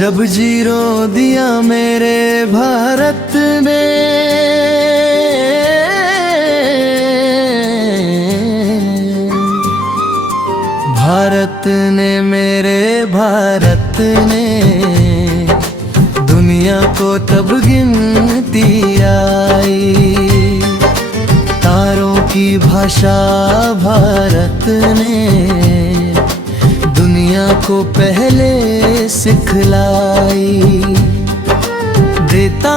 जब जीरो दिया मेरे भारत ने, भारत ने मेरे भारत ने दुनिया को तब गिनती आई। तारों की भाषा भारत ने दुनिया को पहले सिखलाई। देता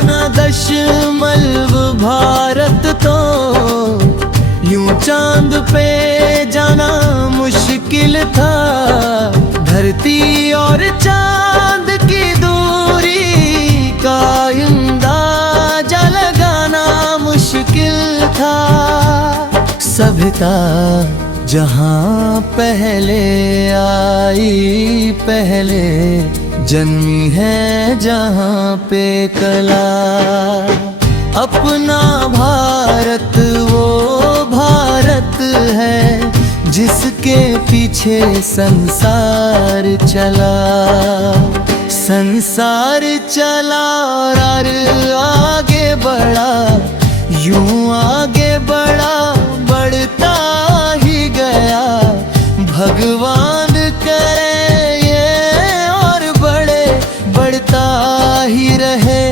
न दशमलव भारत तो यूं चांद पे जाना मुश्किल था। धरती और चांद की दूरी का अंदाजा लगाना मुश्किल था। सभ्यता जहाँ पहले आई, पहले जन्मी है जहाँ पे कला। अपना भारत वो भारत है जिसके पीछे संसार चला। संसार चला और आगे बढ़ा, यूं आगे बढ़ा, बढ़ता ही गया। भगवान करे ये और बढ़े, बढ़ता ही रहे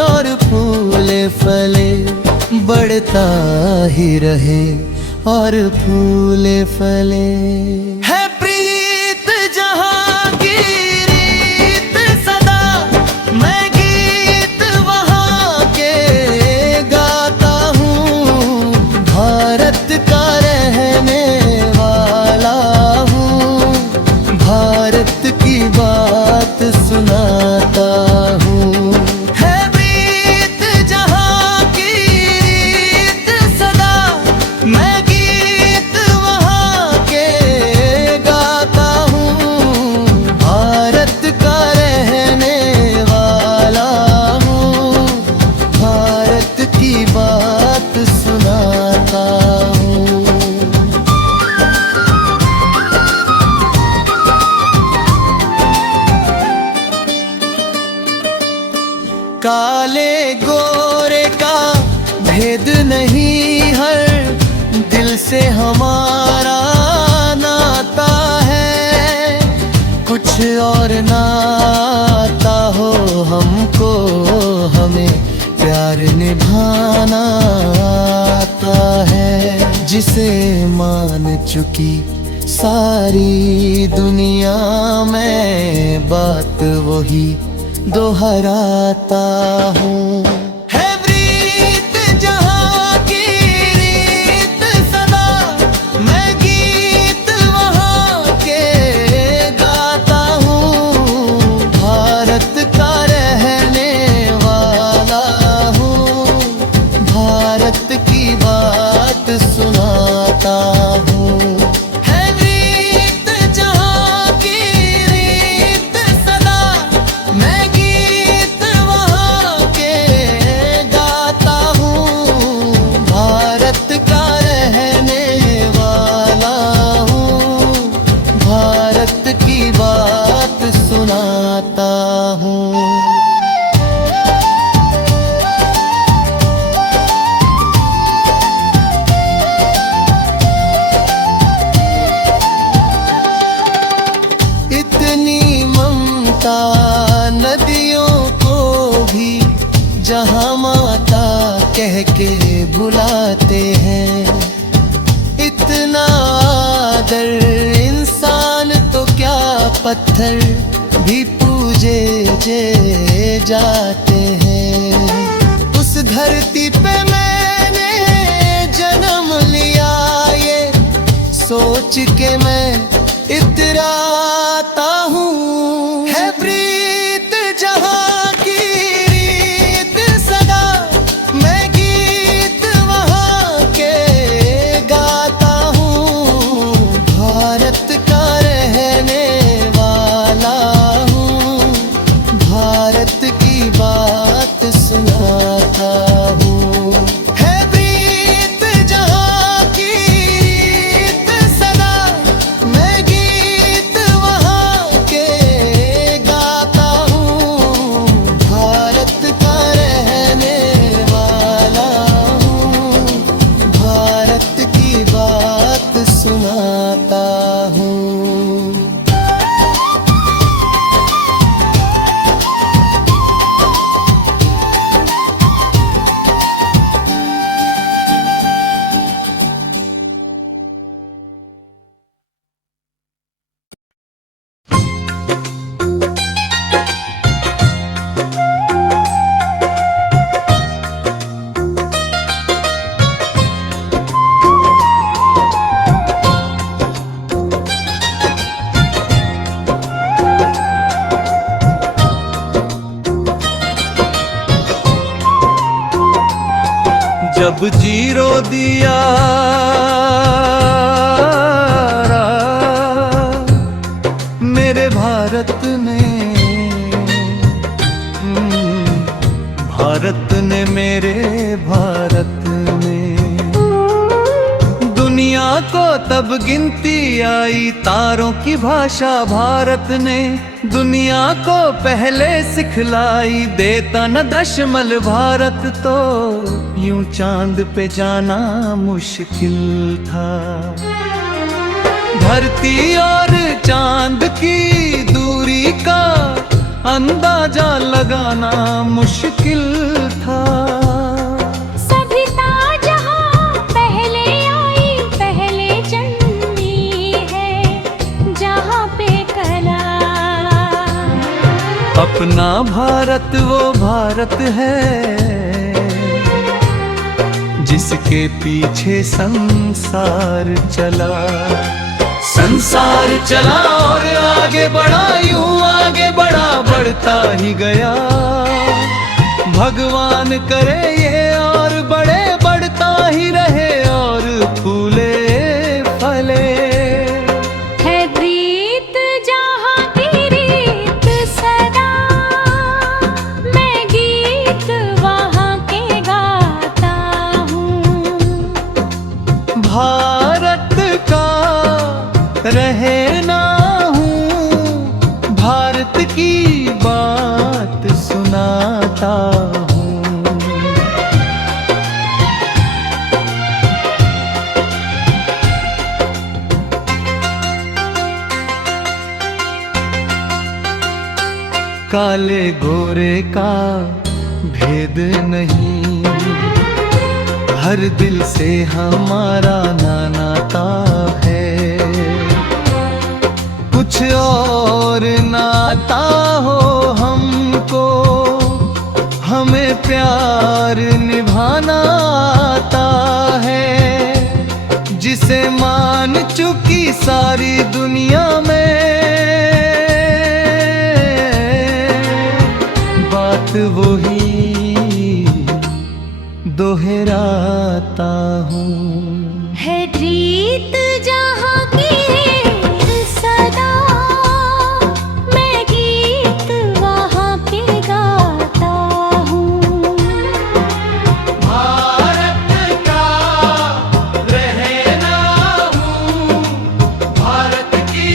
और फूले फले, बढ़ता ही रहे और फूले फले। है प्रीत जहाँ की रीत सदा, मैं गीत वहाँ के गाता हूँ। भारत का रहने वाला हूँ, भारत की बात सुनाता हूँ। काले गोरे का भेद नहीं, हर दिल से हमारा नाता है। कुछ और नाता हो हमको, हमें प्यार निभाना आता है। जिसे मान चुकी सारी दुनिया में, बात वही दोहराता हूँ। है प्रीत जहाँ की रीत सदा, मैं गीत वहाँ के गाता हूँ। भारत का रहने वाला हूँ, भारत की बात सुनाता हूँ। की बात सुनाता हूँ। इतनी ममता नदियों को भी जहाँ माता कह के बुलाते हैं। इतना आदर इंसान तो क्या पत्थर भी पूजे जाते हैं। उस धरती पे मैंने जन्म लिया, ये सोच के मैं इतराता हूँ। है प्रीत जहाँ की रीत सदा, मैं गीत वहाँ के गाता हूँ। भारत का रहने वाला हूँ, भारत की बात सुनाता हूँ। है प्रीत जहाँ की रीत सदा, मैं गीत वहाँ जब जीरो दिया मेरे भारत ने, भारत ने मेरे भारत ने। दुनिया को तब गिनती आई तारों की भाषा भारत ने, दुनिया को पहले सिखलाई देता न दशमल भारत। तो यूं चांद पे जाना मुश्किल था, धरती और चांद की दूरी का अंदाजा लगाना मुश्किल था। सभ्यता जहाँ पहले आई पहले जन्मी है जहाँ पे कला। अपना भारत वो भारत है जिसके पीछे संसार चला। संसार चला और आगे बढ़ा, यूं आगे बढ़ा बढ़ता ही गया। भगवान करे ये और बड़े बढ़ता ही रहे और फूले फले। है रीत जहाँ की रीत सदा, मैं गीत वहाँ के गाता हूँ। भारत का रहना हूँ, भारत की बात सुनाता हूँ। काले गोरे का भेद नहीं, हर दिल से हमारा नाता है। कुछ और नाता हो हमको, हमें प्यार निभाना आता है। जिसे मान चुकी सारी दुनिया में, बात वही दोहराता हूँ। है रीत जहाँ की रीत सदा, मैं गीत वहाँ पे गाता हूँ। भारत का रहना हूँ, भारत की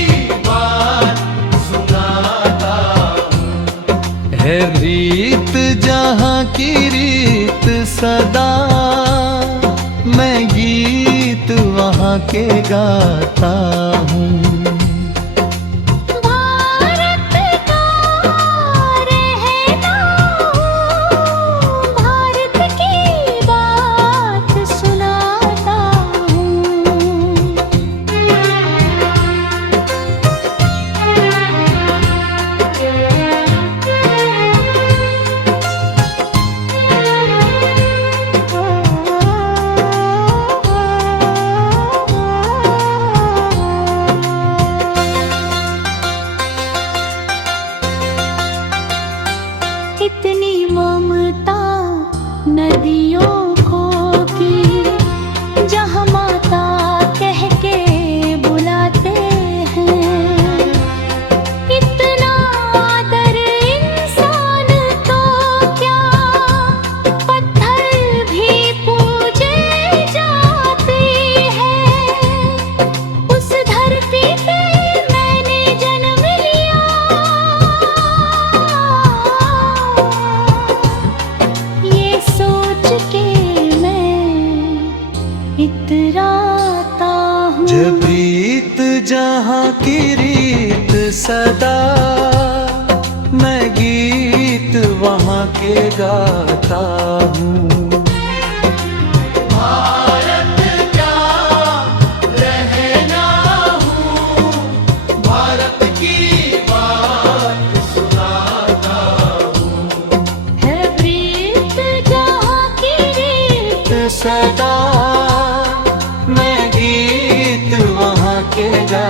बात सुनाता हूँ। है रीत जहाँ की रीत सदा, मैं गीत वहाँ के गाता हूँ। भारत का रहना हूँ, भारत की बात सुनाता इतनी ममता नदियों को की, जहाँ माता कह के बुलाते हैं। इतना आदर इंसान तो क्या, पत्थर भी पूजे जाते हैं। उस धरती पे मैंने जन्म लिया, ये सोच के मैं इतराता हूँ। जब रीत जहाँ की रीत सदा, मैं गीत वहाँ के गाता हूँ। भारत का रहना हूँ, भारत की बात सुनाता हूँ। है रीत जहाँ की रीत सदा मैं गीत वहाँ के गा